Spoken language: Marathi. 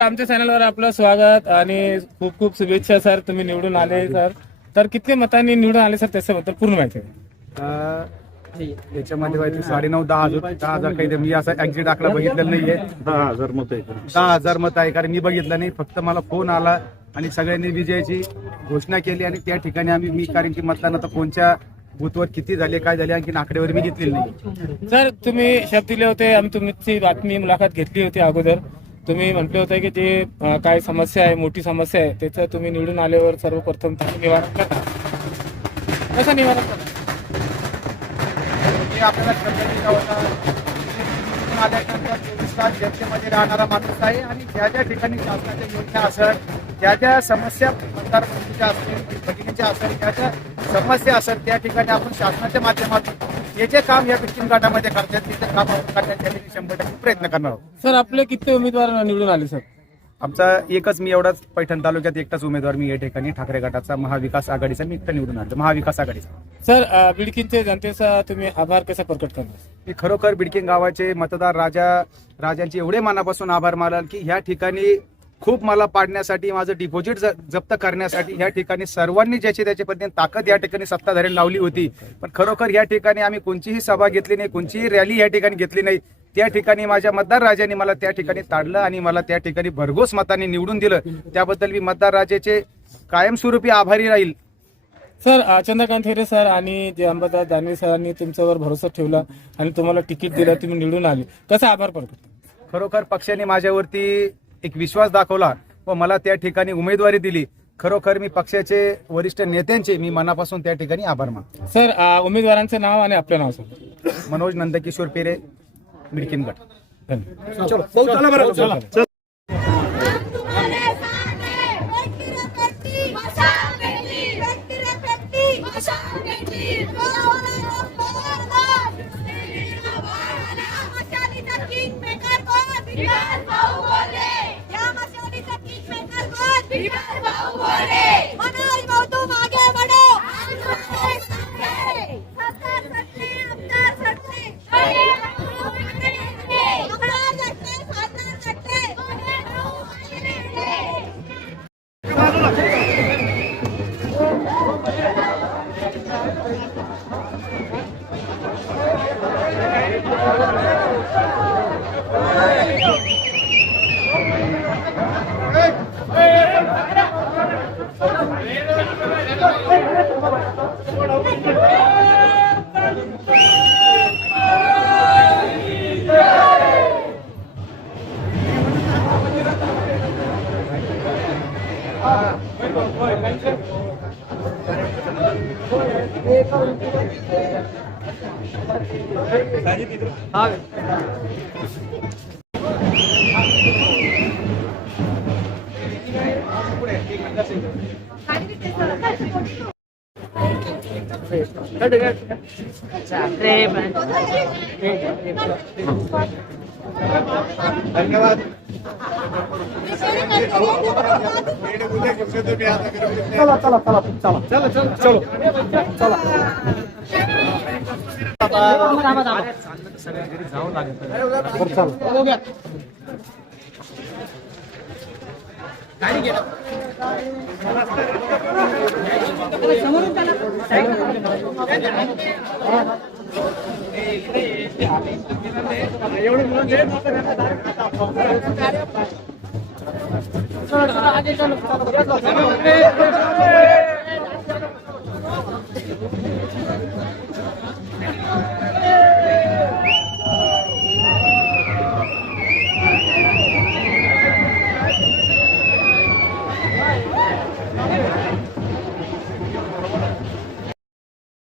आमच्या चॅनलवर आपलं स्वागत आणि खूप खूप शुभेच्छा सर. तुम्ही निवडून आले सर. तर किती मतांनी निवडून आले सर त्याच्याबद्दल पूर्ण माहिती आहे. याच्यामध्ये माहिती 9,500 काही मी असा एक्झिट आकडा बघितलेला नाहीये. 10,000 मत आहे. 10,000 मत आहे, कारण मी बघितलं नाही. फक्त मला फोन आला आणि सगळ्यांनी विजयाची घोषणा केली आणि त्या ठिकाणी मी कारण की मतदान आता कोणत्या बूथवर किती झाले काय झाले आणखी आकडेवारी मी घेतलेली नाही. सर तुम्ही शब्द दिले होते, आम्ही तुमची बातमी मुलाखत घेतली होती अगोदर. तुम्ही म्हटले होते की जे काय समस्या आहे, मोठी समस्या आहे, त्याचं तुम्ही निवडून आल्यावर सर्वप्रथम त्याचं निवारण करा. कसं निवारण करा? हे आपल्याला शब्द होता आल्यानंतर 24 तास जनतेमध्ये राहणारा माणूस आहे आणि ज्या ज्या ठिकाणी शासनाच्या योजना असेल, ज्या ज्या समस्या मतदारसंघाच्या असतील, भगिनीच्या असेल, ज्या ज्या समस्या असेल त्या ठिकाणी आपण शासनाच्या माध्यमातून हे जे काम या बिल्डिंग गटामध्ये करतात तिथे काम आपण करण्यासाठी 100% प्रयत्न करणार आहोत. सर आपले किती उमेदवार निवडून आले सर? आमचा एकच, मी एवढाच पैठण तालुक्यात एकटाच उमेदवार मी या ठिकाणी ठाकरे गटाचा महाविकास आघाडीचा मी एकटा निवडून आलो, महाविकास आघाडीचा. सर बिडकीनच्या जनतेचा तुम्ही आभार कसा प्रकट करणार? मी खरोखर बिडकिंग गावाचे मतदार राजांचे एवढे मनापासून आभार मानाल की ह्या ठिकाणी खूप मला पाडण्यासाठी, माझं डिपॉझिट जप्त करण्यासाठी ह्या ठिकाणी सर्वांनी ज्याची त्याच्या पद्धतीने ताकद या ठिकाणी सत्ताधाऱ्यांनी लावली होती. पण खरोखर या ठिकाणी आम्ही कोणतीही सभा घेतली नाही, कोणतीही रॅली या ठिकाणी घेतली नाही. त्या ठिकाणी माझ्या मतदार राजांनी मला त्या ठिकाणी ताडलं आणि मला त्या ठिकाणी भरघोस मतांनी निवडून दिलं. त्याबद्दल मी मतदार राजाचे कायमस्वरूपी आभारी राहील. सर चंद्रकांत हिरे सर आणि जे अंबादास दानवे सरांनी तुमच्यावर भरोसा ठेवला आणि तुम्हाला तिकीट दिलं, तुम्ही निवडून आले, कसा आभार प्रकट? खरोखर पक्षाने माझ्यावरती एक विश्वास दाखवला व मला त्या ठिकाणी उमेदवारी दिली. खरोखर मी पक्षाचे वरिष्ठ नेत्यांचे मी मनापासून त्या ठिकाणी आभार मानतो. सर उमेदवारांचं नाव आणि आपलं नाव सर? मनोज नंदकिशोर पेरे, बिडकीन गट. धन्यवाद. धन्यवाद. चलो